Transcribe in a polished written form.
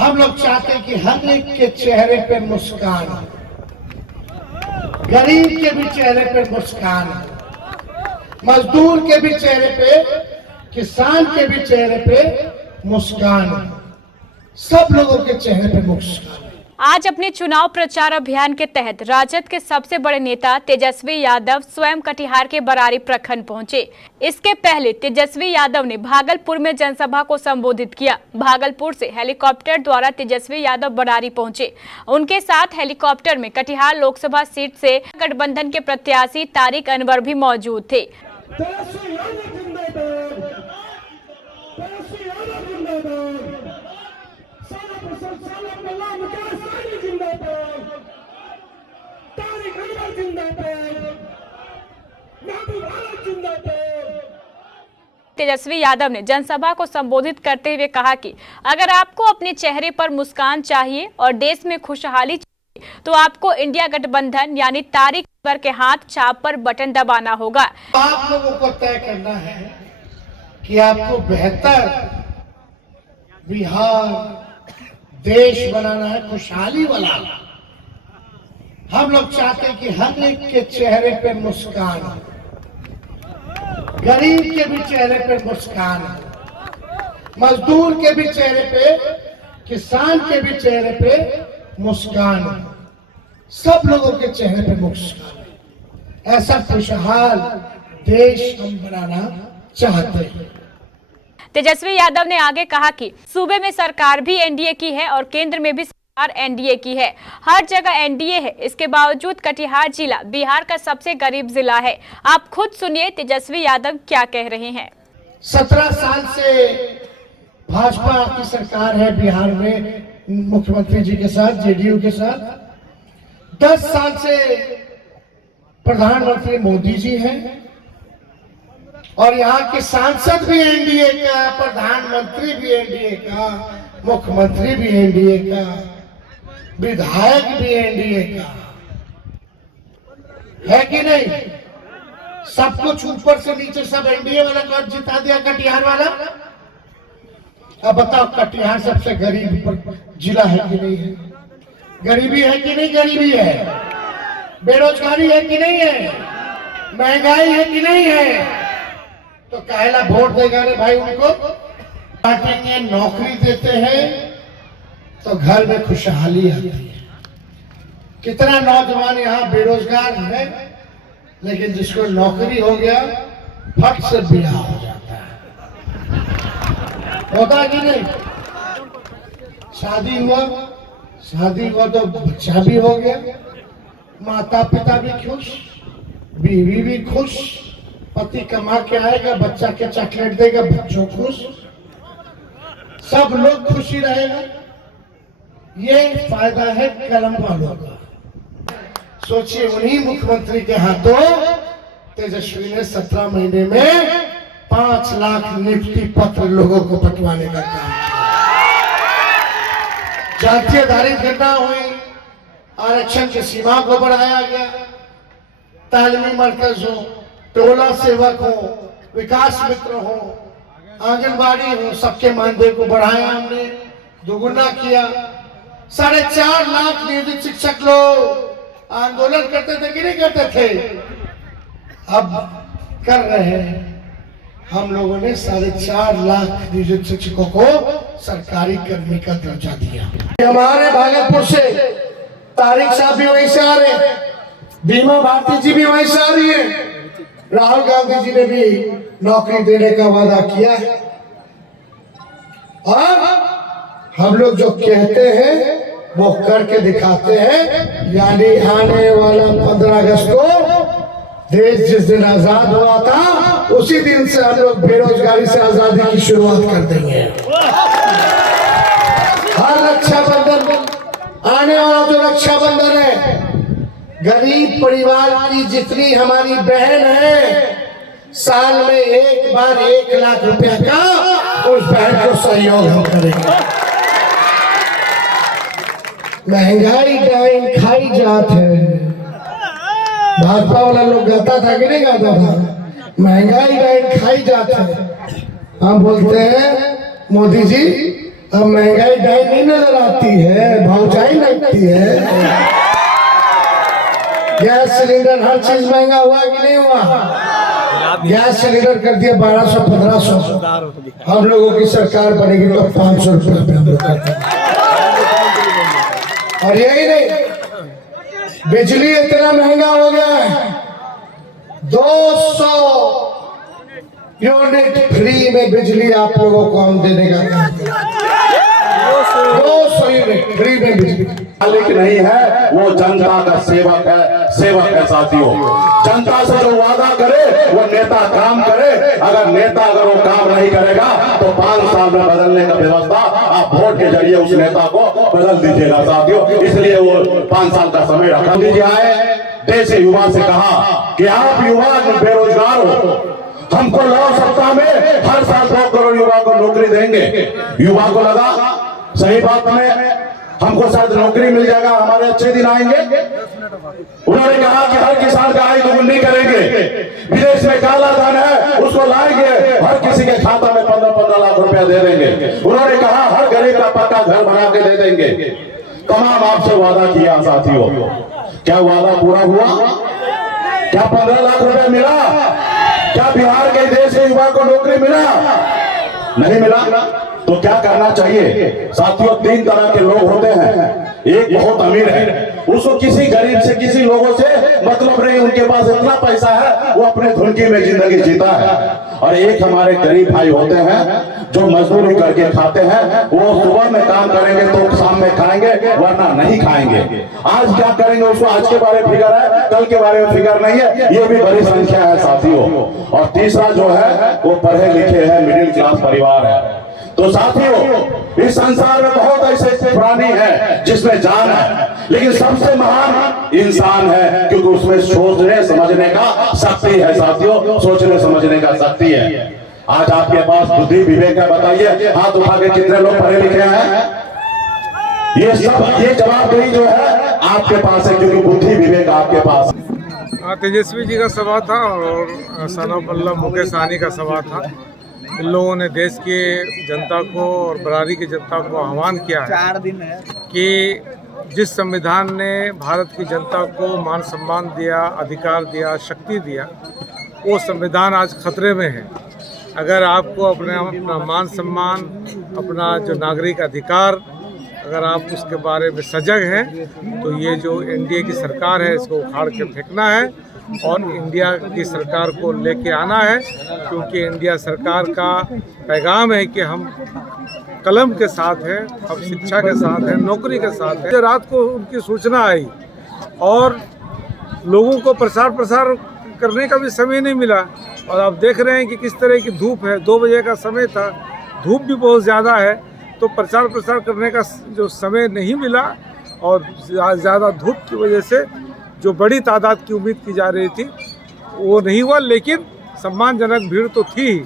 हम लोग चाहते हैं कि हर एक के चेहरे पे मुस्कान, गरीब के भी चेहरे पे मुस्कान, मजदूर के भी चेहरे पे, किसान के भी चेहरे पे मुस्कान, सब लोगों के चेहरे पे मुस्कान। आज अपने चुनाव प्रचार अभियान के तहत राजद के सबसे बड़े नेता तेजस्वी यादव स्वयं कटिहार के बरारी प्रखंड पहुंचे। इसके पहले तेजस्वी यादव ने भागलपुर में जनसभा को संबोधित किया। भागलपुर से हेलीकॉप्टर द्वारा तेजस्वी यादव बरारी पहुंचे। उनके साथ हेलीकॉप्टर में कटिहार लोकसभा सीट से गठबंधन के प्रत्याशी तारिक अनवर भी मौजूद थे। तेजस्वी यादव ने जनसभा को संबोधित करते हुए कहा कि अगर आपको अपने चेहरे पर मुस्कान चाहिए और देश में खुशहाली चाहिए तो आपको इंडिया गठबंधन यानी तारिक अनवर के हाथ छाप पर बटन दबाना होगा। आप लोगों को तय करना है कि आपको बेहतर बिहार देश बनाना है, खुशहाली वाला। हम लोग चाहते हैं कि हर एक के चेहरे पे मुस्कान, गरीब के भी चेहरे पे मुस्कान, मजदूर के भी चेहरे पे, किसान के भी चेहरे पे मुस्कान, सब लोगों के चेहरे पे मुस्कान। ऐसा खुशहाल देश हम बनाना चाहते हैं। तेजस्वी यादव ने आगे कहा कि सूबे में सरकार भी एनडीए की है और केंद्र में भी सरकार एनडीए की है। हर जगह एनडीए है, इसके बावजूद कटिहार जिला बिहार का सबसे गरीब जिला है। आप खुद सुनिए तेजस्वी यादव क्या कह रहे हैं। 17 साल से भाजपा की सरकार है बिहार में, मुख्यमंत्री जी के साथ, जेडीयू के साथ। 10 साल से प्रधानमंत्री मोदी जी हैं और यहाँ के सांसद भी एनडीए का, प्रधानमंत्री भी एनडीए का, मुख्यमंत्री भी एनडीए का, विधायक भी एनडीए का है कि नहीं? सब कुछ ऊपर से नीचे सब एनडीए वाला का जिता दिया कटिहार वाला। अब बताओ कटिहार सबसे गरीब जिला है कि नहीं है? गरीबी है कि नहीं? गरीबी है। बेरोजगारी है कि नहीं है? महंगाई है कि नहीं है? तो कहला वोट देगा रे भाई उनको। बांटेंगे, नौकरी देते हैं तो घर में खुशहाली आती है। कितना नौजवान यहाँ बेरोजगार है, लेकिन जिसको नौकरी हो गया फट से बियाह हो जाता है। होता कि नहीं? शादी हुआ तो बच्चा भी हो गया, माता पिता भी खुश, बीवी भी खुश, पति कमा के आएगा, बच्चा के चॉकलेट देगा, बच्चों खुश, सब लोग खुशी रहेगा। ये फायदा है कलम वालों का। सोचिए उन्हीं मुख्यमंत्री के हाथों तेजस्वी ने 17 महीने में 5 लाख नियुक्ति पत्र लोगों को बंटवाने का काम किया। जातीय आधारित घटना हुई, आरक्षण की सीमा को बढ़ाया गया, तालीमी मरकज हो, टोला सेवक हो, विकास मित्र हो, आंगनबाड़ी हो, सबके मानदेय को बढ़ाया हमने, दोगुना किया। 4.5 लाख नियोजित शिक्षक लोग आंदोलन करते थे कि नहीं करते थे? अब कर रहे हैं। हम लोगों ने 4.5 लाख नियोजित शिक्षकों को सरकारी कर्मी का दर्जा दिया। हमारे भागलपुर से तारिक साहब भी वहीं से आ रहे हैं, बीमा भारती जी भी वहीं से आ रही है, राहुल गांधी जी ने भी नौकरी देने का वादा किया है। और हम लोग जो कहते हैं वो करके दिखाते हैं। यानी आने वाला 15 अगस्त को देश जिस दिन आजाद हुआ था, उसी दिन से हम लोग बेरोजगारी से आजादी की शुरुआत कर देंगे। हर रक्षाबंधन, आने वाला जो रक्षाबंधन है, गरीब परिवार की जितनी हमारी बहन है, साल में एक बार 1 लाख रुपया का उस बहन को सहयोग हम करेंगे। महंगाई डाइन खाई जात है। भाजपा वाला लोग गाता था कि नहीं गाता था? महंगाई डाइन खाई जात है। हम बोलते हैं मोदी जी अब महंगाई डाइन नहीं नजर लगती है, भौजाई लगती है। गैस सिलेंडर हर चीज महंगा हुआ कि नहीं हुआ? गैस सिलेंडर कर दिया 1200-1500। हम लोगों की सरकार बनेगी तो 500 रुपये पे हम लोग करते हैं। और यही नहीं, बिजली इतना महंगा हो गया है, 200 यूनिट फ्री में बिजली आप लोगों को हम देने का काम कर रहे हैं। 200 यूनिट फ्री में बिजली। मालिक नहीं है, वो जनता का सेवक है साथियों। जनता से जो वादा करे वो नेता काम करे। अगर नेता वो काम नहीं करेगा तो 5 साल में बदलने का व्यवस्था आप वोट के जरिए उस नेता को बदल दीजिएगा साथियों। इसलिए वो 5 साल का समय रखा दीजिए। आए देश युवा से कहा कि आप युवा बेरोजगार हो, हमको 9 सप्ताह में हर साल 2 करोड़ युवा को नौकरी देंगे। युवा को लगा सही बात में हमको शायद नौकरी मिल जाएगा, हमारे अच्छे दिन आएंगे। उन्होंने कहा कि हर किसान का आय दोगुनी करेंगे, विदेश में काला धन है उसको लाएंगे, हर किसी के खाता में 15-15 लाख रुपया दे देंगे। उन्होंने कहा हर गरीब का पक्का घर बना के दे देंगे। तमाम आपसे वादा किया साथियों, क्या वादा पूरा हुआ? क्या 15 लाख रुपया मिला? क्या बिहार के देश के युवा को नौकरी मिला? नहीं मिला। तो क्या करना चाहिए साथियों? 3 तरह के लोग होते हैं। एक बहुत अमीर है, उसको किसी गरीब से किसी लोगों से मतलब नहीं, उनके पास इतना पैसा है वो अपने धुनकी में जिंदगी जीता है। और एक हमारे गरीब भाई होते हैं जो मजदूरी करके खाते हैं, वो सुबह में काम करेंगे तो शाम में खाएंगे वरना नहीं खाएंगे। आज क्या करेंगे उसको आज के बारे में फिक्र है, कल के बारे में फिक्र नहीं है। ये भी बड़ी संख्या है साथियों। और तीसरा जो है वो पढ़े लिखे है, मिडिल क्लास परिवार है। तो साथियों इस संसार में बहुत ऐसे प्राणी हैं जिसमें जान है, लेकिन सबसे महान इंसान है क्योंकि उसमें सोचने समझने का शक्ति है साथियों, सोचने समझने का शक्ति है। आज आपके पास बुद्धि विवेक है, बताइए हाथ उठा के कितने लोग पढ़े लिखे हैं? ये सब ये जवाबदेही जो है आपके पास है क्योंकि बुद्धि विवेक आपके पास। तेजस्वी जी का सभा था और सनम वल्लभ मुकेश सहनी का सभा था। इन लोगों ने देश की जनता को और बरारी की जनता को आह्वान किया है कि जिस संविधान ने भारत की जनता को मान सम्मान दिया, अधिकार दिया, शक्ति दिया, वो संविधान आज खतरे में है। अगर आपको अपना मान सम्मान, अपना जो नागरिक अधिकार, अगर आप उसके बारे में सजग हैं तो ये जो एनडीए की सरकार है इसको उखाड़ के फेंकना है और इंडिया की सरकार को लेके आना है। क्योंकि इंडिया सरकार का पैगाम है कि हम कलम के साथ हैं, हम शिक्षा के साथ हैं, नौकरी के साथ हैं। रात को उनकी सूचना आई और लोगों को प्रसार करने का भी समय नहीं मिला। और आप देख रहे हैं कि किस तरह की धूप है, 2 बजे का समय था, धूप भी बहुत ज़्यादा है, तो प्रचार करने का जो समय नहीं मिला। और ज़्यादा धूप की वजह से जो बड़ी तादाद की उम्मीद की जा रही थी वो नहीं हुआ, लेकिन सम्मानजनक भीड़ तो थी।